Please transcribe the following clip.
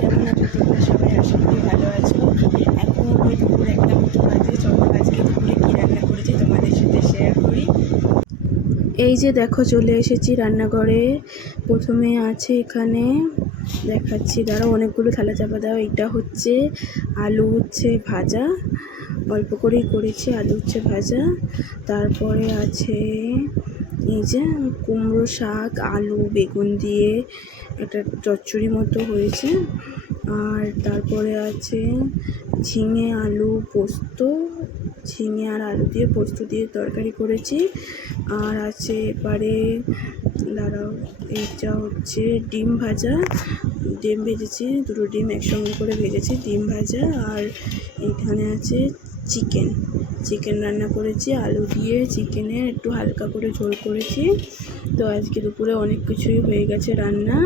কেমন আছো তোমরা সবাই? আশা করি ভালো আছো। এখন ওই দুপুর 1টা মতো বাজে। চলো আজকে দুপুরে কী রান্না করেছি তোমাদের সাথে শেয়ার করি। এই যে দেখো চলে এসেছি রান্নাঘরে। প্রথমে আছে এখানে দেখাচ্ছি, দাঁড়াও, অনেকগুলো থালা চাপা দাও। এটা হচ্ছে আলু উচ্ছে ভাজা, অল্প করেই করেছি আলু উচ্ছে ভাজা। তারপরে আছে এই যে কুমড়ো শাক, আলু বেগুন দিয়ে একটা চচ্চড়ি মতো হয়েছে। আর তারপরে আছে ঝিঙে আলু পোস্ত, ঝিঙে আর আলু দিয়ে পোস্ত দিয়ে তরকারি করেছি। আর আছে এবারে দাঁড়াও, এইটা হচ্ছে ডিম ভাজা, ডিম ভেজেছি, দুটো ডিম একসঙ্গে করে ভেজেছি, ডিম ভাজা। আর এইখানে আছে চিকেন রান্না করেছি আলু দিয়ে, চিকেনের একটু হালকা করে ঝোল করেছি। তো আজকে দুপুরে অনেক কিছুই হয়ে গেছে রান্না।